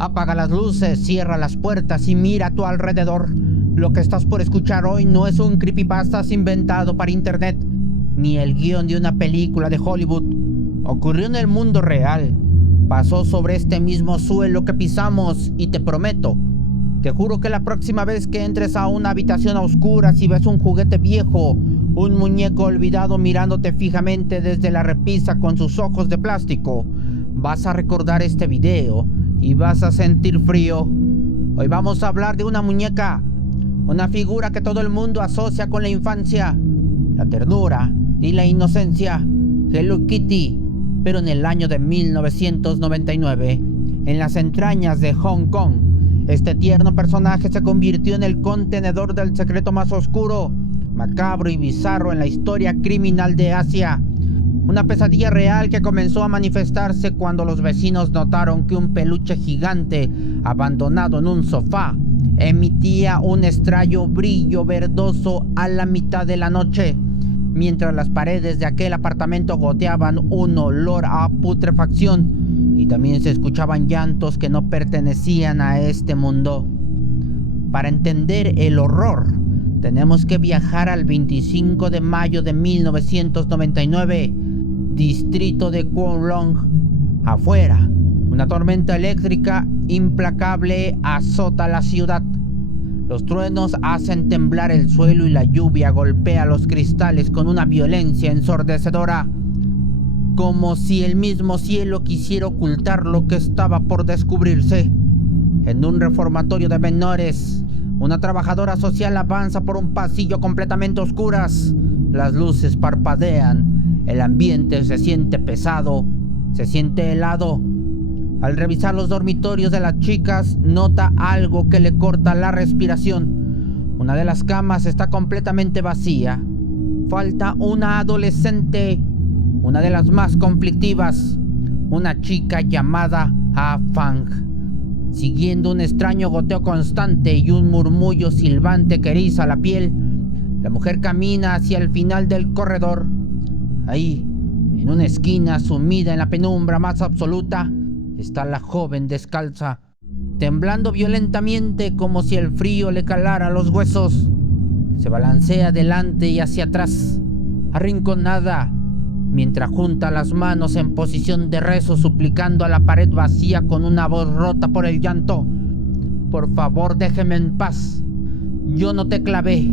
Apaga las luces, cierra las puertas y mira a tu alrededor. Lo que estás por escuchar hoy no es un creepypastas inventado para internet, ni el guión de una película de Hollywood. Ocurrió en el mundo real. Pasó sobre este mismo suelo que pisamos y te juro que la próxima vez que entres a una habitación a oscuras y ves un juguete viejo, un muñeco olvidado mirándote fijamente desde la repisa con sus ojos de plástico, vas a recordar este video y vas a sentir frío. Hoy vamos a hablar de una muñeca, una figura que todo el mundo asocia con la infancia, la ternura y la inocencia, Hello Kitty, pero en el año de 1999, en las entrañas de Hong Kong, este tierno personaje se convirtió en el contenedor del secreto más oscuro, macabro y bizarro en la historia criminal de Asia. Una pesadilla real que comenzó a manifestarse cuando los vecinos notaron que un peluche gigante abandonado en un sofá emitía un extraño brillo verdoso a la mitad de la noche, mientras las paredes de aquel apartamento goteaban un olor a putrefacción y también se escuchaban llantos que no pertenecían a este mundo. Para entender el horror, tenemos que viajar al 25 de mayo de 1999, distrito de Kowloon. Afuera, una tormenta eléctrica implacable azota la ciudad. Los truenos hacen temblar el suelo y la lluvia golpea los cristales con una violencia ensordecedora, como si el mismo cielo quisiera ocultar lo que estaba por descubrirse. En un reformatorio de menores, una trabajadora social avanza por un pasillo completamente a oscuras. Las luces parpadean, el ambiente se siente pesado, se siente helado. Al revisar los dormitorios de las chicas, nota algo que le corta la respiración. Una de las camas está completamente vacía. Falta una adolescente, una de las más conflictivas, una chica llamada Ah Fang. Siguiendo un extraño goteo constante y un murmullo silbante que eriza la piel, la mujer camina hacia el final del corredor. Ahí, en una esquina sumida en la penumbra más absoluta, está la joven descalza, temblando violentamente como si el frío le calara los huesos. Se balancea adelante y hacia atrás, arrinconada, mientras junta las manos en posición de rezo, suplicando a la pared vacía con una voz rota por el llanto: por favor, déjeme en paz. Yo no te clavé,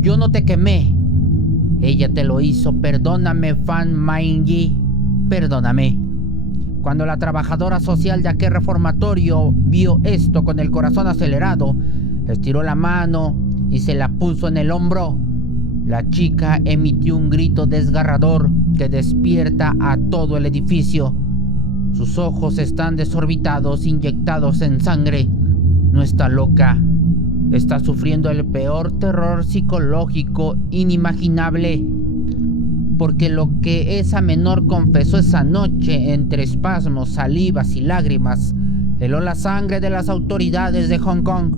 yo no te quemé. Ella te lo hizo, perdóname, Fan Main-yi, perdóname. Cuando la trabajadora social de aquel reformatorio vio esto con el corazón acelerado, estiró la mano y se la puso en el hombro. La chica emitió un grito desgarrador que despierta a todo el edificio. Sus ojos están desorbitados, inyectados en sangre. No está loca. Está sufriendo el peor terror psicológico inimaginable. Porque lo que esa menor confesó esa noche, entre espasmos, salivas y lágrimas, heló la sangre de las autoridades de Hong Kong.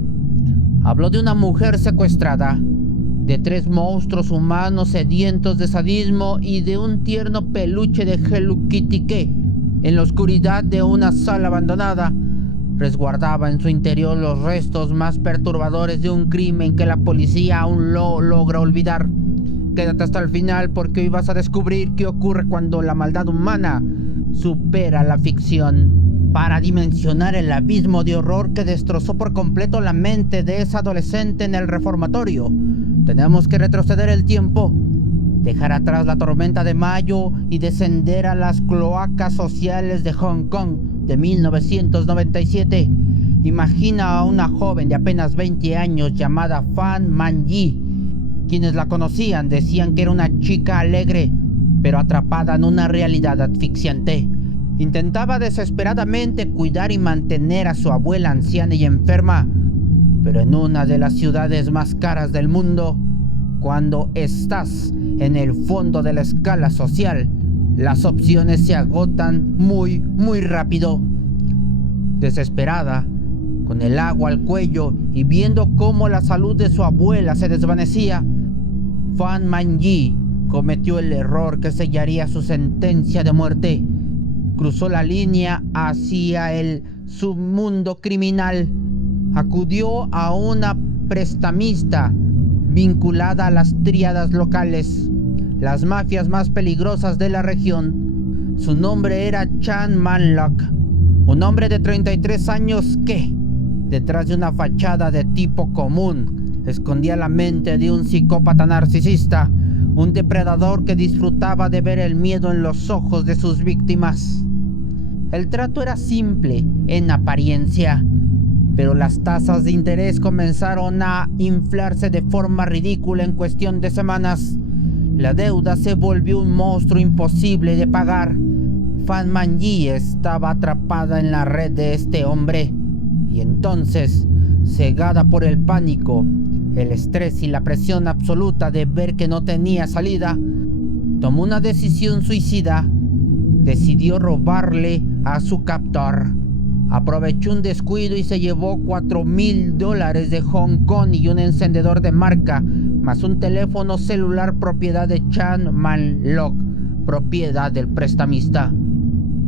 Habló de una mujer secuestrada, de 3 monstruos humanos sedientos de sadismo y de un tierno peluche de Hello Kitty que, en la oscuridad de una sala abandonada, resguardaba en su interior los restos más perturbadores de un crimen que la policía aún no logra olvidar. Quédate hasta el final porque hoy vas a descubrir qué ocurre cuando la maldad humana supera la ficción. Para dimensionar el abismo de horror que destrozó por completo la mente de esa adolescente en el reformatorio, tenemos que retroceder el tiempo, dejar atrás la tormenta de mayo y descender a las cloacas sociales de Hong Kong de 1997. Imagina a una joven de apenas 20 años llamada Fan Man-yi. Quienes la conocían decían que era una chica alegre, pero atrapada en una realidad asfixiante. Intentaba desesperadamente cuidar y mantener a su abuela anciana y enferma, pero en una de las ciudades más caras del mundo, cuando estás en el fondo de la escala social, las opciones se agotan muy rápido. Desesperada, con el agua al cuello y viendo cómo la salud de su abuela se desvanecía, Fan Man-yi cometió el error que sellaría su sentencia de muerte. Cruzó la línea hacia el su mundo criminal. Acudió a una prestamista vinculada a las tríadas locales, las mafias más peligrosas de la región. Su nombre era Chan Man-lok, un hombre de 33 años que, detrás de una fachada de tipo común, escondía la mente de un psicópata narcisista, un depredador que disfrutaba de ver el miedo en los ojos de sus víctimas. El trato era simple en apariencia, pero las tasas de interés comenzaron a inflarse de forma ridícula en cuestión de semanas. La deuda se volvió un monstruo imposible de pagar. Fan Man-yi estaba atrapada en la red de este hombre, y entonces, cegada por el pánico, el estrés y la presión absoluta de ver que no tenía salida, tomó una decisión suicida. Decidió robarle a su captor. Aprovechó un descuido y se llevó $4,000 de Hong Kong y un encendedor de marca, más un teléfono celular propiedad de Chan Man-lok, propiedad del prestamista.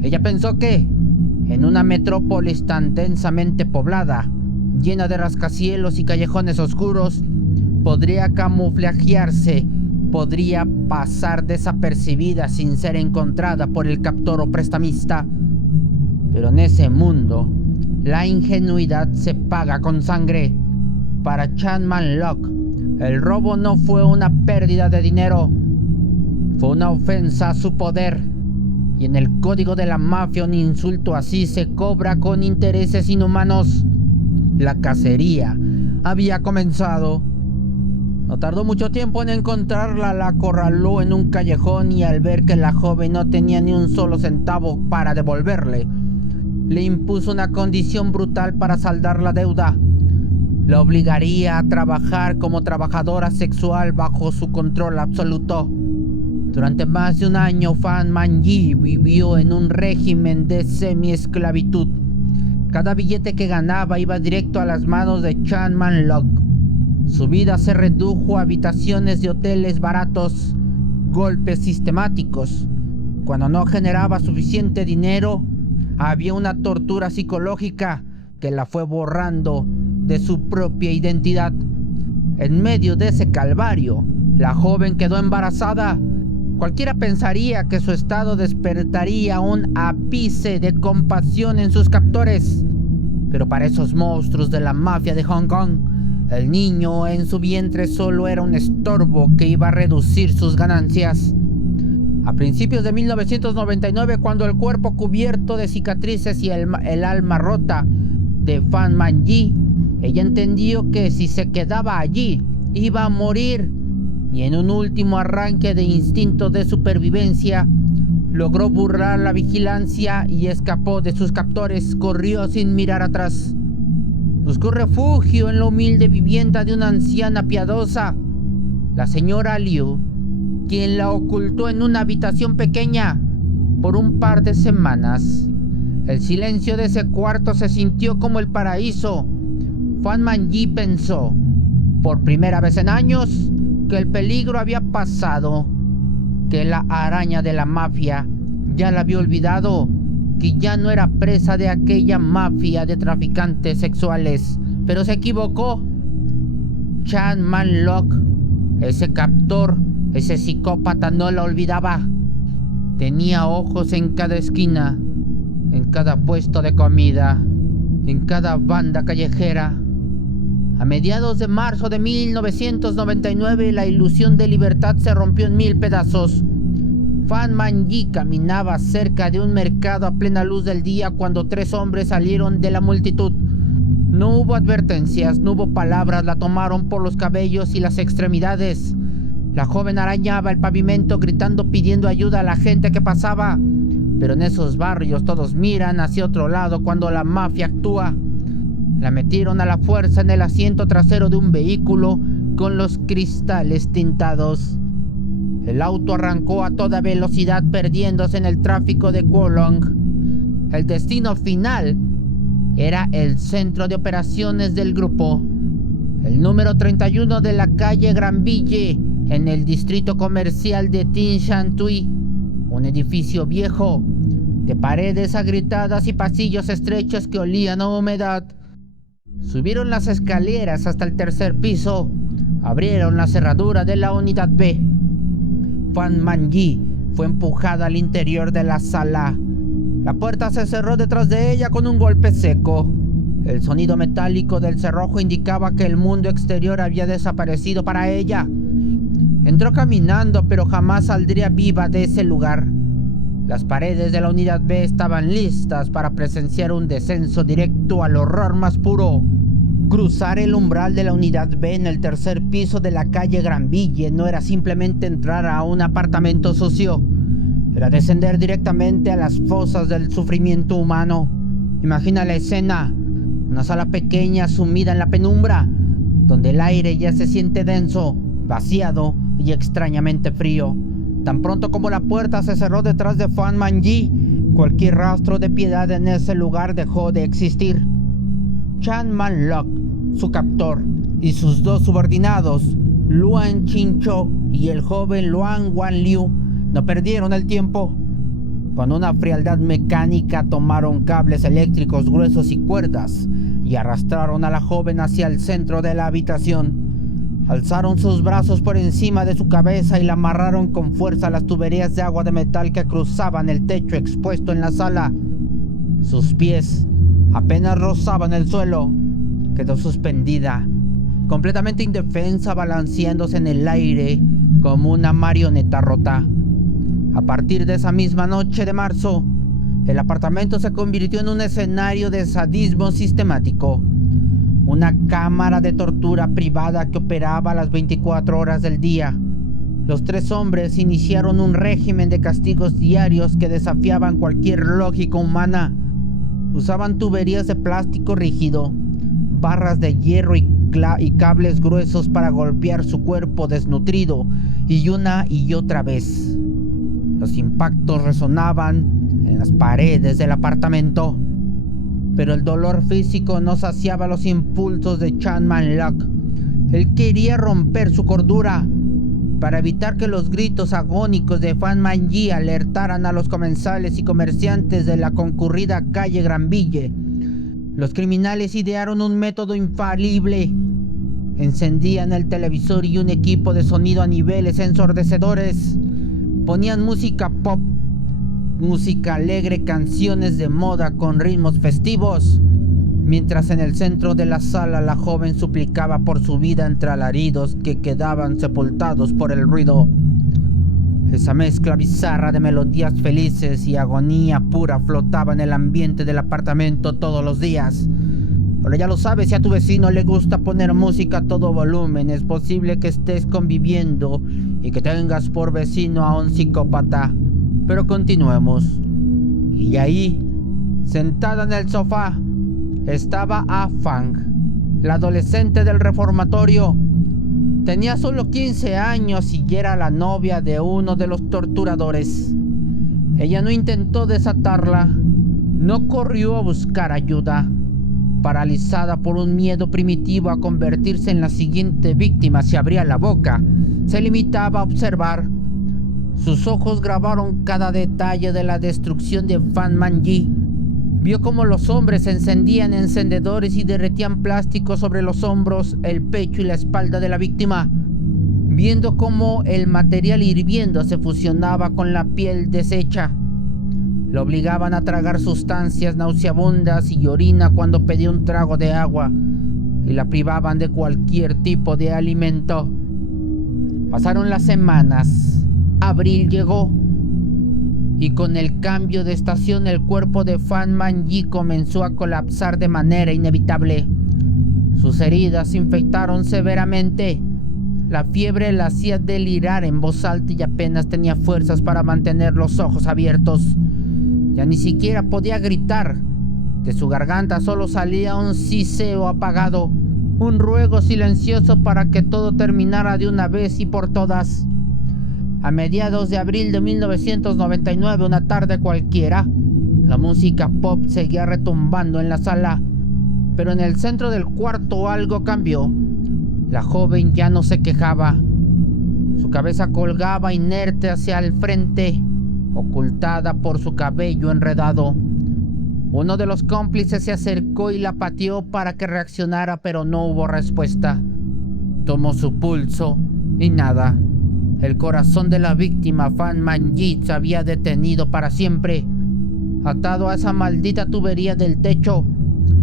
Ella pensó que, en una metrópolis tan densamente poblada, llena de rascacielos y callejones oscuros, podría camuflajearse, podría pasar desapercibida sin ser encontrada por el captor o prestamista. Pero en ese mundo, la ingenuidad se paga con sangre. Para Chan Man-lok, el robo no fue una pérdida de dinero, fue una ofensa a su poder. Y en el código de la mafia un insulto así se cobra con intereses inhumanos. La cacería había comenzado. No tardó mucho tiempo en encontrarla, la acorraló en un callejón y al ver que la joven no tenía ni un solo centavo para devolverle, le impuso una condición brutal para saldar la deuda. La obligaría a trabajar como trabajadora sexual bajo su control absoluto. Durante más de un año, Fan Man-yi vivió en un régimen de semi-esclavitud. Cada billete que ganaba iba directo a las manos de Chan Man-lok. Su vida se redujo a habitaciones de hoteles baratos, golpes sistemáticos. Cuando no generaba suficiente dinero, había una tortura psicológica que la fue borrando de su propia identidad. En medio de ese calvario, la joven quedó embarazada. Cualquiera pensaría que su estado despertaría un ápice de compasión en sus captores. Pero para esos monstruos de la mafia de Hong Kong, el niño en su vientre solo era un estorbo que iba a reducir sus ganancias. A principios de 1999, cuando el cuerpo cubierto de cicatrices y el alma rota de Fan Man-yi, ella entendió que si se quedaba allí, iba a morir. Y en un último arranque de instinto de supervivencia, logró burlar la vigilancia y escapó de sus captores. Corrió sin mirar atrás. Buscó refugio en la humilde vivienda de una anciana piadosa, la señora Liu, quien la ocultó en una habitación pequeña por un par de semanas. El silencio de ese cuarto se sintió como el paraíso. Fan Man-yi pensó, por primera vez en años, que el peligro había pasado, que la araña de la mafia ya la había olvidado, que ya no era presa de aquella mafia de traficantes sexuales. Pero se equivocó. Chan Man-lok, ese captor, ese psicópata, no la olvidaba. Tenía ojos en cada esquina, en cada puesto de comida, en cada banda callejera. A mediados de marzo de 1999, la ilusión de libertad se rompió en 1000 pedazos. Fan Man-yi caminaba cerca de un mercado a plena luz del día cuando 3 hombres salieron de la multitud. No hubo advertencias, no hubo palabras, la tomaron por los cabellos y las extremidades. La joven arañaba el pavimento gritando, pidiendo ayuda a la gente que pasaba. Pero en esos barrios todos miran hacia otro lado cuando la mafia actúa. La metieron a la fuerza en el asiento trasero de un vehículo con los cristales tintados. El auto arrancó a toda velocidad, perdiéndose en el tráfico de Kowloon. El destino final era el centro de operaciones del grupo, el número 31 de la calle Granville, en el distrito comercial de Tin Shan Tsui, un edificio viejo, de paredes agrietadas y pasillos estrechos que olían a humedad. Subieron las escaleras hasta el tercer piso. Abrieron la cerradura de la unidad B. Fan Man-yi fue empujada al interior de la sala. La puerta se cerró detrás de ella con un golpe seco. El sonido metálico del cerrojo indicaba que el mundo exterior había desaparecido para ella. Entró caminando, pero jamás saldría viva de ese lugar. Las paredes de la unidad B estaban listas para presenciar un descenso directo al horror más puro. Cruzar el umbral de la unidad B en el tercer piso de la calle Granville no era simplemente entrar a un apartamento sucio. Era descender directamente a las fosas del sufrimiento humano. Imagina la escena: una sala pequeña sumida en la penumbra, donde el aire ya se siente denso, vaciado y extrañamente frío. Tan pronto como la puerta se cerró detrás de Fan Man-yi, cualquier rastro de piedad en ese lugar dejó de existir. Chan Man-lok, su captor, y sus dos subordinados, Luan Chin-cho y el joven Luan Wan-liu, no perdieron el tiempo. Con una frialdad mecánica tomaron cables eléctricos gruesos y cuerdas y arrastraron a la joven hacia el centro de la habitación. Alzaron sus brazos por encima de su cabeza y la amarraron con fuerza a las tuberías de agua de metal que cruzaban el techo expuesto en la sala. Sus pies apenas rozaban el suelo. Quedó suspendida, completamente indefensa, balanceándose en el aire como una marioneta rota. A partir de esa misma noche de marzo, el apartamento se convirtió en un escenario de sadismo sistemático. Una cámara de tortura privada que operaba a las 24 horas del día. Los tres hombres iniciaron un régimen de castigos diarios que desafiaban cualquier lógica humana. Usaban tuberías de plástico rígido, barras de hierro y cables gruesos para golpear su cuerpo desnutrido, y una y otra vez. Los impactos resonaban en las paredes del apartamento. Pero el dolor físico no saciaba los impulsos de Chan Man-lok. Él quería romper su cordura para evitar que los gritos agónicos de Fan Man-yi alertaran a los comensales y comerciantes de la concurrida calle Granville. Los criminales idearon un método infalible. Encendían el televisor y un equipo de sonido a niveles ensordecedores. Ponían música pop, música alegre, canciones de moda con ritmos festivos, mientras en el centro de la sala la joven suplicaba por su vida entre alaridos que quedaban sepultados por el ruido. Esa mezcla bizarra de melodías felices y agonía pura flotaba en el ambiente del apartamento todos los días. Ahora ya lo sabes, si a tu vecino le gusta poner música a todo volumen, es posible que estés conviviendo y que tengas por vecino a un psicópata. Pero continuemos. Y ahí, sentada en el sofá, estaba Ah Fang, la adolescente del reformatorio. Tenía solo 15 años y era la novia de uno de los torturadores. Ella no intentó desatarla, no corrió a buscar ayuda. Paralizada por un miedo primitivo a convertirse en la siguiente víctima si abría la boca, se limitaba a observar. Sus ojos grabaron cada detalle de la destrucción de Fan Man-yi. Vio cómo los hombres encendían encendedores y derretían plástico sobre los hombros, el pecho y la espalda de la víctima, viendo cómo el material hirviendo se fusionaba con la piel deshecha. Lo obligaban a tragar sustancias nauseabundas y orina cuando pedía un trago de agua, y la privaban de cualquier tipo de alimento. Pasaron las semanas. Abril llegó, y con el cambio de estación el cuerpo de Fan Man-yi comenzó a colapsar de manera inevitable. Sus heridas se infectaron severamente. La fiebre la hacía delirar en voz alta y apenas tenía fuerzas para mantener los ojos abiertos. Ya ni siquiera podía gritar. De su garganta solo salía un siseo apagado, un ruego silencioso para que todo terminara de una vez y por todas. A mediados de abril de 1999, una tarde cualquiera, la música pop seguía retumbando en la sala, pero en el centro del cuarto algo cambió. La joven ya no se quejaba. Su cabeza colgaba inerte hacia el frente. ocultada por su cabello enredado. Uno de los cómplices se acercó y la pateó para que reaccionara, pero no hubo respuesta. Tomó su pulso y nada. El corazón de la víctima, Fan Man-yi, se había detenido para siempre, atado a esa maldita tubería del techo.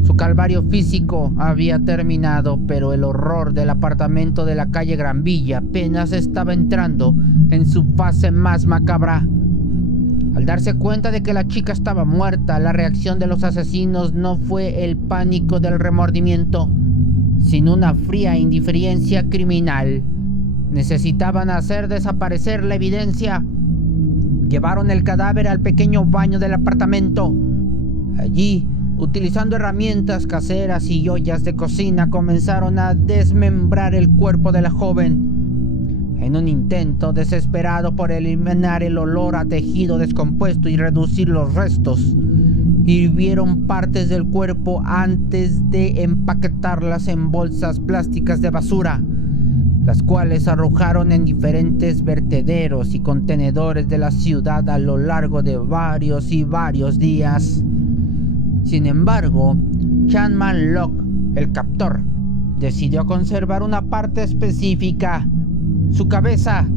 Su calvario físico había terminado, pero el horror del apartamento de la calle Gran Villa apenas estaba entrando en su fase más macabra. Al darse cuenta de que la chica estaba muerta, la reacción de los asesinos no fue el pánico del remordimiento, sino una fría indiferencia criminal. Necesitaban hacer desaparecer la evidencia. Llevaron el cadáver al pequeño baño del apartamento. Allí, utilizando herramientas caseras y ollas de cocina, comenzaron a desmembrar el cuerpo de la joven. En un intento desesperado por eliminar el olor a tejido descompuesto y reducir los restos, hirvieron partes del cuerpo antes de empaquetarlas en bolsas plásticas de basura, las cuales arrojaron en diferentes vertederos y contenedores de la ciudad a lo largo de varios días. Sin embargo, Chan Man-lok, el captor, decidió conservar una parte específica: su cabeza.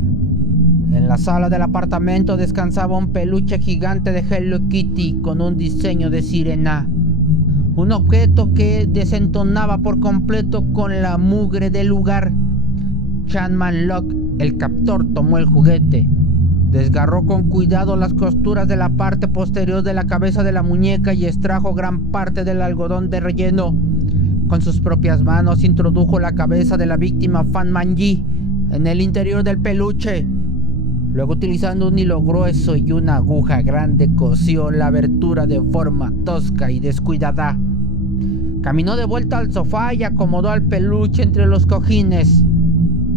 En la sala del apartamento descansaba un peluche gigante de Hello Kitty con un diseño de sirena, un objeto que desentonaba por completo con la mugre del lugar. Chan Man-lok, el captor, tomó el juguete, desgarró con cuidado las costuras de la parte posterior de la cabeza de la muñeca y extrajo gran parte del algodón de relleno. Con sus propias manos introdujo la cabeza de la víctima, Fan Man-yi, en el interior del peluche. Luego, utilizando un hilo grueso y una aguja grande, cosió la abertura de forma tosca y descuidada. Caminó de vuelta al sofá y acomodó al peluche entre los cojines.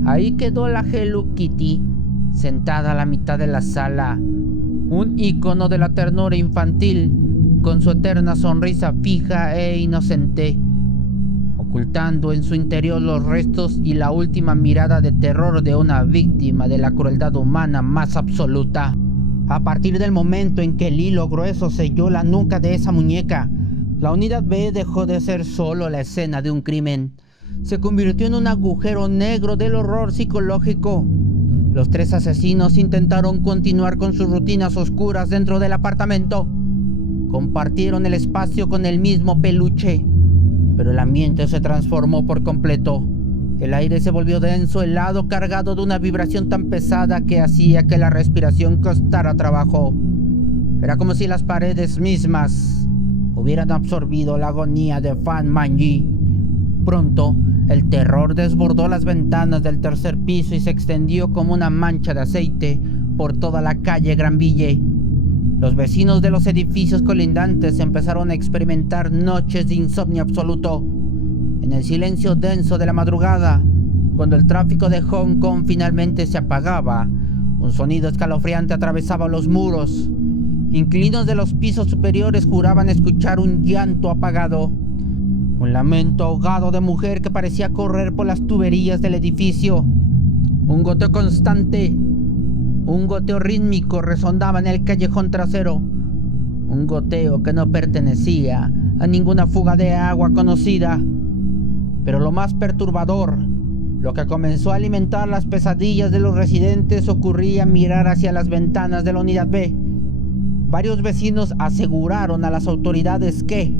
Ahí quedó la Hello Kitty, sentada a la mitad de la sala, un ícono de la ternura infantil, con su eterna sonrisa fija e inocente, ocultando en su interior los restos y la última mirada de terror de una víctima de la crueldad humana más absoluta. A partir del momento en que el hilo grueso selló la nuca de esa muñeca, la Unidad B dejó de ser solo la escena de un crimen. Se convirtió en un agujero negro del horror psicológico. Los tres asesinos intentaron continuar con sus rutinas oscuras dentro del apartamento. Compartieron el espacio con el mismo peluche, pero el ambiente se transformó por completo. El aire se volvió denso, helado, cargado de una vibración tan pesada que hacía que la respiración costara trabajo. Era como si las paredes mismas hubieran absorbido la agonía de Fan Man-yi. Pronto, el terror desbordó las ventanas del tercer piso y se extendió como una mancha de aceite por toda la calle Gran Ville. Los vecinos de los edificios colindantes empezaron a experimentar noches de insomnio absoluto. En el silencio denso de la madrugada, cuando el tráfico de Hong Kong finalmente se apagaba, un sonido escalofriante atravesaba los muros. Inquilinos de los pisos superiores juraban escuchar un llanto apagado, un lamento ahogado de mujer que parecía correr por las tuberías del edificio. Un goteo constante, un goteo rítmico resonaba en el callejón trasero, un goteo que no pertenecía a ninguna fuga de agua conocida. Pero lo más perturbador, lo que comenzó a alimentar las pesadillas de los residentes, ocurría mirar hacia las ventanas de la Unidad B. Varios vecinos aseguraron a las autoridades que,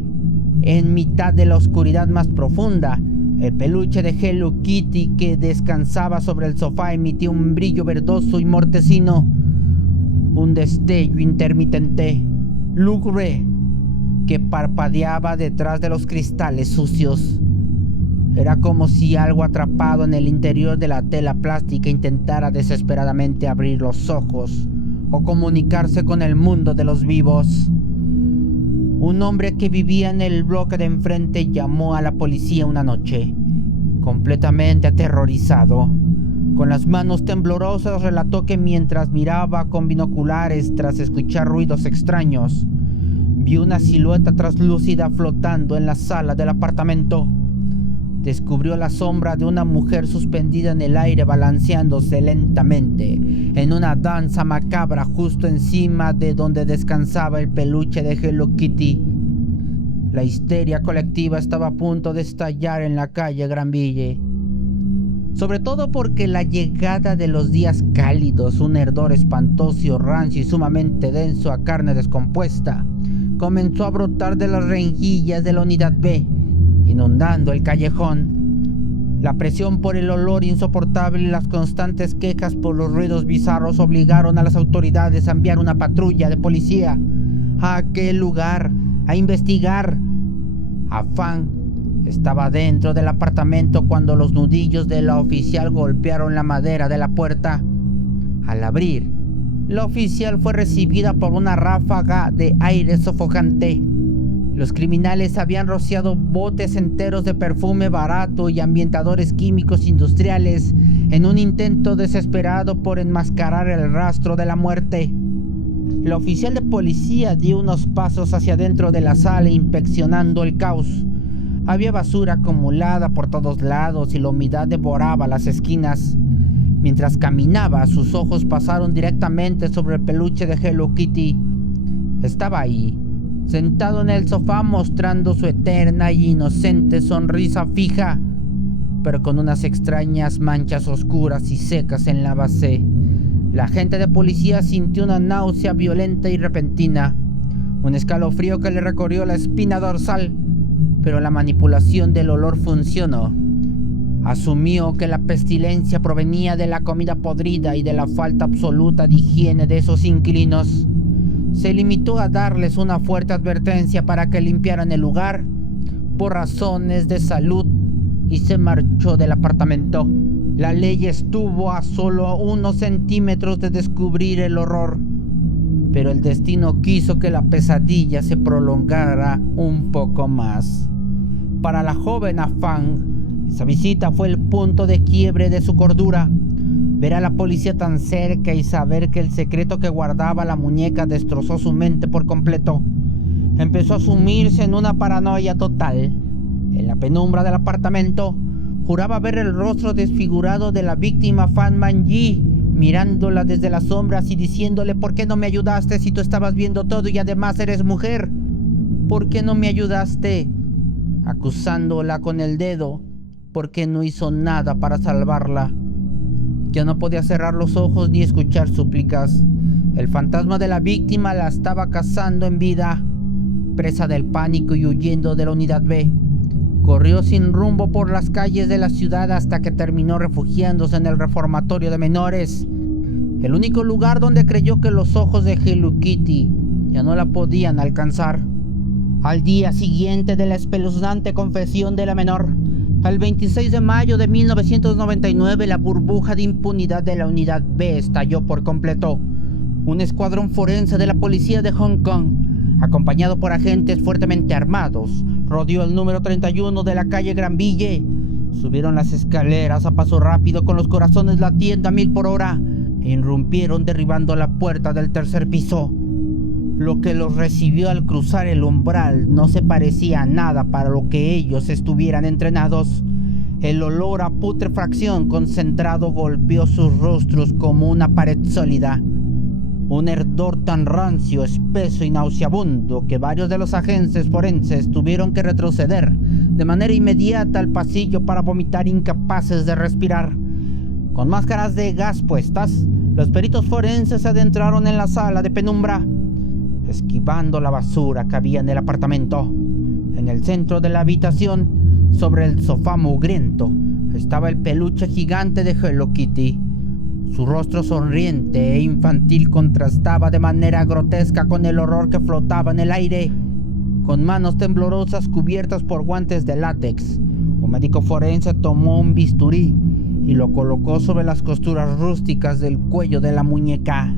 en mitad de la oscuridad más profunda, el peluche de Hello Kitty que descansaba sobre el sofá emitía un brillo verdoso y mortecino, un destello intermitente, lúgubre, que parpadeaba detrás de los cristales sucios. Era como si algo atrapado en el interior de la tela plástica intentara desesperadamente abrir los ojos o comunicarse con el mundo de los vivos. Un hombre que vivía en el bloque de enfrente llamó a la policía una noche, completamente aterrorizado. Con las manos temblorosas relató que mientras miraba con binoculares tras escuchar ruidos extraños, vio una silueta translúcida flotando en la sala del apartamento. descubrió la sombra de una mujer suspendida en el aire, balanceándose lentamente en una danza macabra justo encima de donde descansaba el peluche de Hello Kitty. La histeria colectiva estaba a punto de estallar en la calle Granville, sobre todo porque la llegada de los días cálidos, un hedor espantoso, rancio y sumamente denso a carne descompuesta, comenzó a brotar de las rejillas de la unidad B, inundando el callejón. La presión por el olor insoportable y las constantes quejas por los ruidos bizarros obligaron a las autoridades a enviar una patrulla de policía a aquel lugar a investigar. Afán estaba dentro del apartamento cuando los nudillos de la oficial golpearon la madera de la puerta. Al abrir, la oficial fue recibida por una ráfaga de aire sofocante. Los criminales habían rociado botes enteros de perfume barato y ambientadores químicos industriales en un intento desesperado por enmascarar el rastro de la muerte. La oficial de policía dio unos pasos hacia adentro de la sala inspeccionando el caos. Había basura acumulada por todos lados y la humedad devoraba las esquinas. Mientras caminaba, sus ojos pasaron directamente sobre el peluche de Hello Kitty. Estaba ahí, sentado en el sofá mostrando su eterna e inocente sonrisa fija, pero con unas extrañas manchas oscuras y secas en la base. La agente de policía sintió una náusea violenta y repentina, un escalofrío que le recorrió la espina dorsal, pero la manipulación del olor funcionó. Asumió que la pestilencia provenía de la comida podrida y de la falta absoluta de higiene de esos inquilinos. Se limitó a darles una fuerte advertencia para que limpiaran el lugar por razones de salud y se marchó del apartamento. La ley estuvo a solo unos centímetros de descubrir el horror, pero el destino quiso que la pesadilla se prolongara un poco más. Para la joven Afán, esa visita fue el punto de quiebre de su cordura. Ver a la policía tan cerca y saber que el secreto que guardaba la muñeca destrozó su mente por completo. Empezó a sumirse en una paranoia total. En la penumbra del apartamento, juraba ver el rostro desfigurado de la víctima Fan Man-yi, mirándola desde las sombras y diciéndole: ¿por qué no me ayudaste si tú estabas viendo todo y además eres mujer? ¿Por qué no me ayudaste? Acusándola con el dedo, porque no hizo nada para salvarla. Ya no podía cerrar los ojos ni escuchar súplicas. El fantasma de la víctima la estaba cazando en vida. Presa del pánico y huyendo de la unidad B, corrió sin rumbo por las calles de la ciudad hasta que terminó refugiándose en el reformatorio de menores, el único lugar donde creyó que los ojos de Hello Kitty ya no la podían alcanzar. Al día siguiente de la espeluznante confesión de la menor, el 26 de mayo de 1999, la burbuja de impunidad de la unidad B estalló por completo. Un escuadrón forense de la policía de Hong Kong, acompañado por agentes fuertemente armados, rodeó el número 31 de la calle Granville. Subieron las escaleras a paso rápido con los corazones latiendo a 1000 por hora e irrumpieron derribando la puerta del tercer piso. Lo que los recibió al cruzar el umbral no se parecía a nada para lo que ellos estuvieran entrenados. El olor a putrefacción concentrado golpeó sus rostros como una pared sólida. Un hedor tan rancio, espeso y nauseabundo que varios de los agentes forenses tuvieron que retroceder de manera inmediata al pasillo para vomitar, incapaces de respirar. Con máscaras de gas puestas, los peritos forenses se adentraron en la sala de penumbra, esquivando la basura que había en el apartamento. En el centro de la habitación, sobre el sofá mugriento, estaba el peluche gigante de Hello Kitty. Su rostro sonriente e infantil contrastaba de manera grotesca con el horror que flotaba en el aire. Con manos temblorosas cubiertas por guantes de látex, un médico forense tomó un bisturí y lo colocó sobre las costuras rústicas del cuello de la muñeca.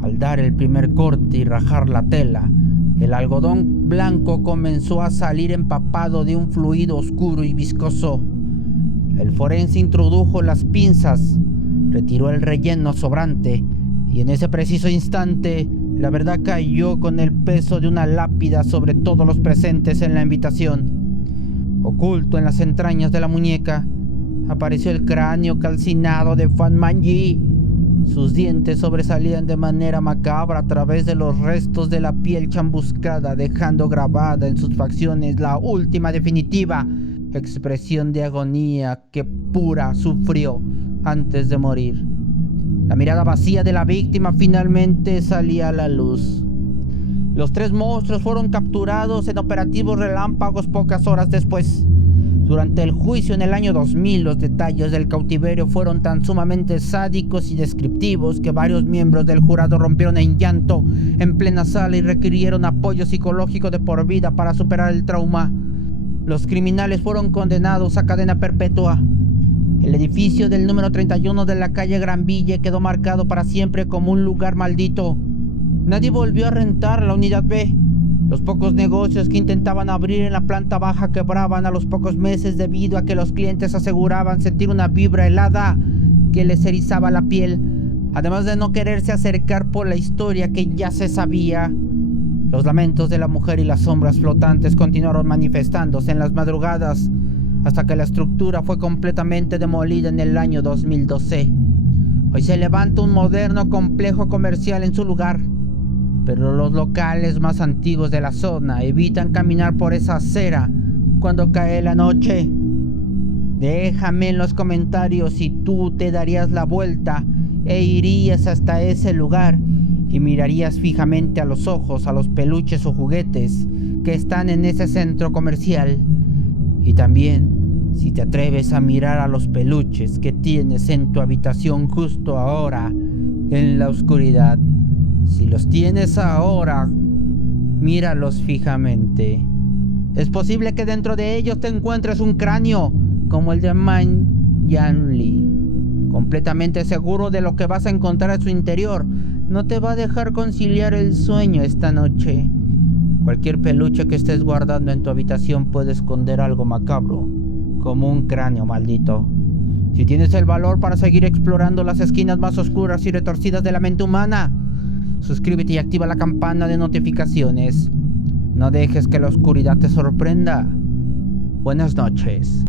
Al dar el primer corte y rajar la tela, el algodón blanco comenzó a salir empapado de un fluido oscuro y viscoso. El forense introdujo las pinzas, retiró el relleno sobrante y en ese preciso instante la verdad cayó con el peso de una lápida sobre todos los presentes en la habitación. Oculto en las entrañas de la muñeca, apareció el cráneo calcinado de Fan Manji. Sus dientes sobresalían de manera macabra a través de los restos de la piel chamuscada, dejando grabada en sus facciones la última definitiva expresión de agonía que Pura sufrió antes de morir. La mirada vacía de la víctima finalmente salía a la luz. Los 3 monstruos fueron capturados en operativos relámpagos pocas horas después. Durante el juicio en el año 2000, los detalles del cautiverio fueron tan sumamente sádicos y descriptivos que varios miembros del jurado rompieron en llanto en plena sala y requirieron apoyo psicológico de por vida para superar el trauma. Los criminales fueron condenados a cadena perpetua. El edificio del número 31 de la calle Gran Ville quedó marcado para siempre como un lugar maldito. Nadie volvió a rentar la unidad B. Los pocos negocios que intentaban abrir en la planta baja quebraban a los pocos meses debido a que los clientes aseguraban sentir una vibra helada que les erizaba la piel, además de no quererse acercar por la historia que ya se sabía. Los lamentos de la mujer y las sombras flotantes continuaron manifestándose en las madrugadas hasta que la estructura fue completamente demolida en el año 2012. Hoy se levanta un moderno complejo comercial en su lugar, pero los locales más antiguos de la zona evitan caminar por esa acera cuando cae la noche. Déjame en los comentarios si tú te darías la vuelta e irías hasta ese lugar y mirarías fijamente a los ojos a los peluches o juguetes que están en ese centro comercial. Y también si te atreves a mirar a los peluches que tienes en tu habitación justo ahora en la oscuridad. Si los tienes ahora, míralos fijamente. Es posible que dentro de ellos te encuentres un cráneo, como el de Man Yanli. Completamente seguro de lo que vas a encontrar en su interior, no te va a dejar conciliar el sueño esta noche. Cualquier peluche que estés guardando en tu habitación puede esconder algo macabro, como un cráneo maldito. Si tienes el valor para seguir explorando las esquinas más oscuras y retorcidas de la mente humana, suscríbete y activa la campana de notificaciones. No dejes que la oscuridad te sorprenda. Buenas noches.